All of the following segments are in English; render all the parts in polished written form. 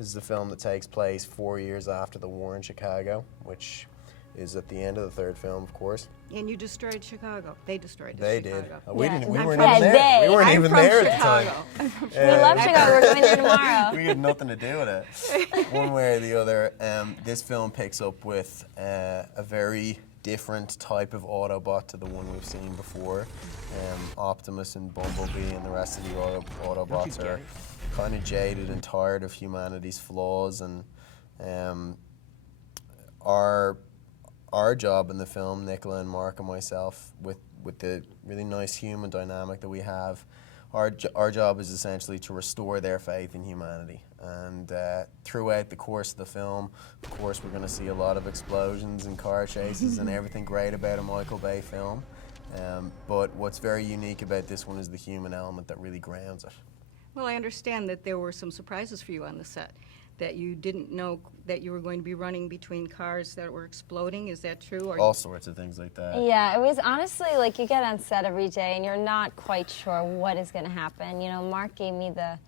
This is a film that takes place 4 years after the war in Chicago, which is at the end of the third film, of course. And you destroyed Chicago. They destroyed They Chicago. did. We Yeah. didn't. We I'm weren't from- even Yeah, there. they. We weren't I'm even from there Chicago. at the time. We love Chicago. We're going there tomorrow. We had nothing to do with it, one way or the other. This film picks up with a very different type of Autobot to the one we've seen before. Optimus and Bumblebee and the rest of the Autobots are kind of jaded and tired of humanity's flaws, and our job in the film, Nicola and Mark and myself, with the really nice human dynamic that we have, our job is essentially to restore their faith in humanity. And throughout the course of the film, of course, we're going to see a lot of explosions and car chases and everything great about a Michael Bay film. But what's very unique about this one is the human element that really grounds it. Well, I understand that there were some surprises for you on the set, that you didn't know that you were going to be running between cars that were exploding. Is that true? Or All sorts of things like that. Yeah, it was honestly like you get on set every day and you're not quite sure what is going to happen. You know, Mark gave me the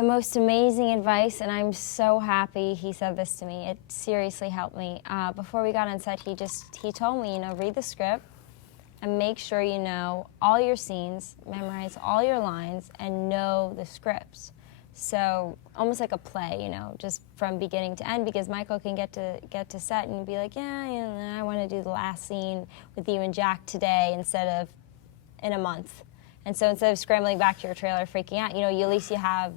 most amazing advice, and I'm so happy he said this to me. It seriously helped me. Before we got on set, he told me, you know, read the script and make sure you know all your scenes, memorize all your lines, and know the scripts. So almost like a play, you know, just from beginning to end, because Michael can get to set and be like, yeah, I want to do the last scene with you and Jack today instead of in a month. And so instead of scrambling back to your trailer freaking out, you know, at least you have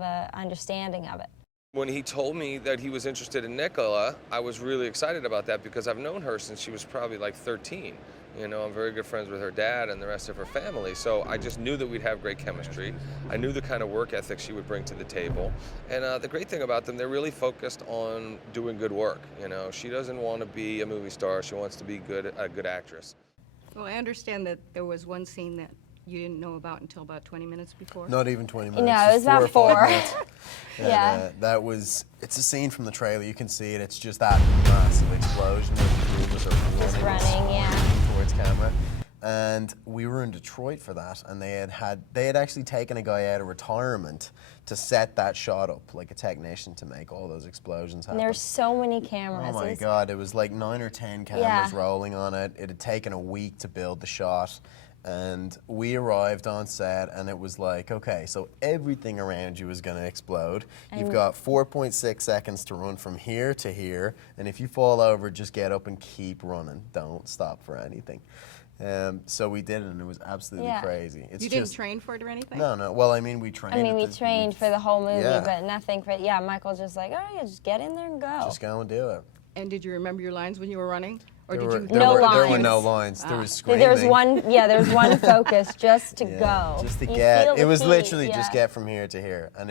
a understanding of it. When he told me that he was interested in Nicola, I was really excited about that because I've known her since she was probably like 13. You know, I'm very good friends with her dad and the rest of her family, so I just knew that we'd have great chemistry. I knew the kind of work ethic she would bring to the table. And the great thing about them, they're really focused on doing good work. You know, she doesn't want to be a movie star, she wants to be a good actress. Well, I understand that there was one scene that you didn't know about until about 20 minutes before. Not even 20 minutes. No, it was about 4 or 5 4. minutes. And, Yeah. It's a scene from the trailer. You can see it. It's just that massive explosion of the crew Just running, yeah. towards camera. And we were in Detroit for that, and they had actually taken a guy out of retirement to set that shot up, like a technician, to make all those explosions happen. And there's so many cameras. Oh my God, it was like 9 or 10 cameras rolling on it. It had taken a week to build the shot. And we arrived on set, and it was like, okay, so everything around you is going to explode. You've got 4.6 seconds to run from here to here, and if you fall over, just get up and keep running. Don't stop for anything. So we did it, and it was absolutely crazy. You didn't train for it or anything? No. Well, I mean, we trained. We trained for the whole movie, Yeah. but nothing for, Michael's just like, oh, yeah, just get in there and go. Just go and do it. And did you remember your lines when you were running? Or There did were- you? there No were- lines. There were no lines. There was screaming. There was one focus just to go. Just to You get. feel It the was heat, literally yeah. just get from here to here, and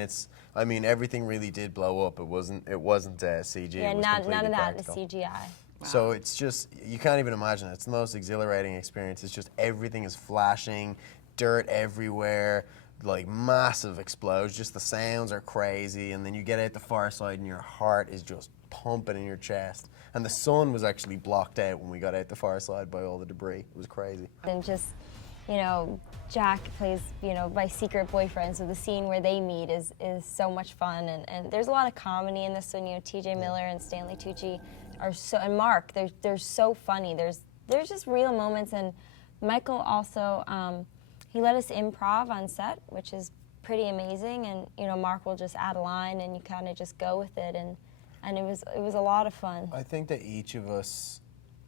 everything really did blow up. It wasn't CG. Yeah, it was none completely of that practical. is CGI. So it's just, you can't even imagine it. It's the most exhilarating experience. It's just everything is flashing, dirt everywhere, like massive explosions. Just the sounds are crazy, and then you get out the far side, and your heart is just pumping in your chest. And the sun was actually blocked out when we got out the far side by all the debris. It was crazy. And just, Jack plays, my secret boyfriend, so the scene where they meet is so much fun, and there's a lot of comedy in this one. TJ Miller and Stanley Tucci and Mark, they're so funny. There's just real moments, and Michael also, he let us improv on set, which is pretty amazing, and Mark will just add a line, and you kind of just go with it, and it was a lot of fun. I think that each of us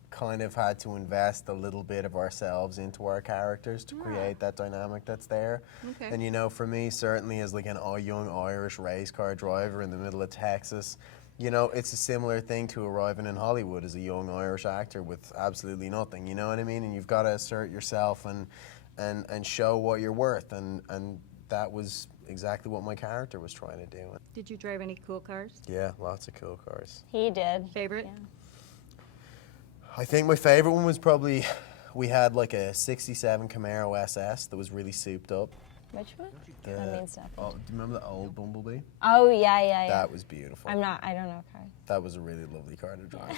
kind of had to invest a little bit of ourselves into our characters to create that dynamic that's there. Okay. And for me, certainly as like an young Irish race car driver in the middle of Texas, it's a similar thing to arriving in Hollywood as a young Irish actor with absolutely nothing, you know what I mean? And you've got to assert yourself and show what you're worth, and that was exactly what my character was trying to do. Did you drive any cool cars? Yeah, lots of cool cars. He did. Favorite? Yeah. I think my favorite one was probably, we had like a 67 Camaro SS that was really souped up. Which one? That means nothing. Oh, do you remember the old Bumblebee? Oh, yeah. That was beautiful. I don't know cars. That was a really lovely car to drive.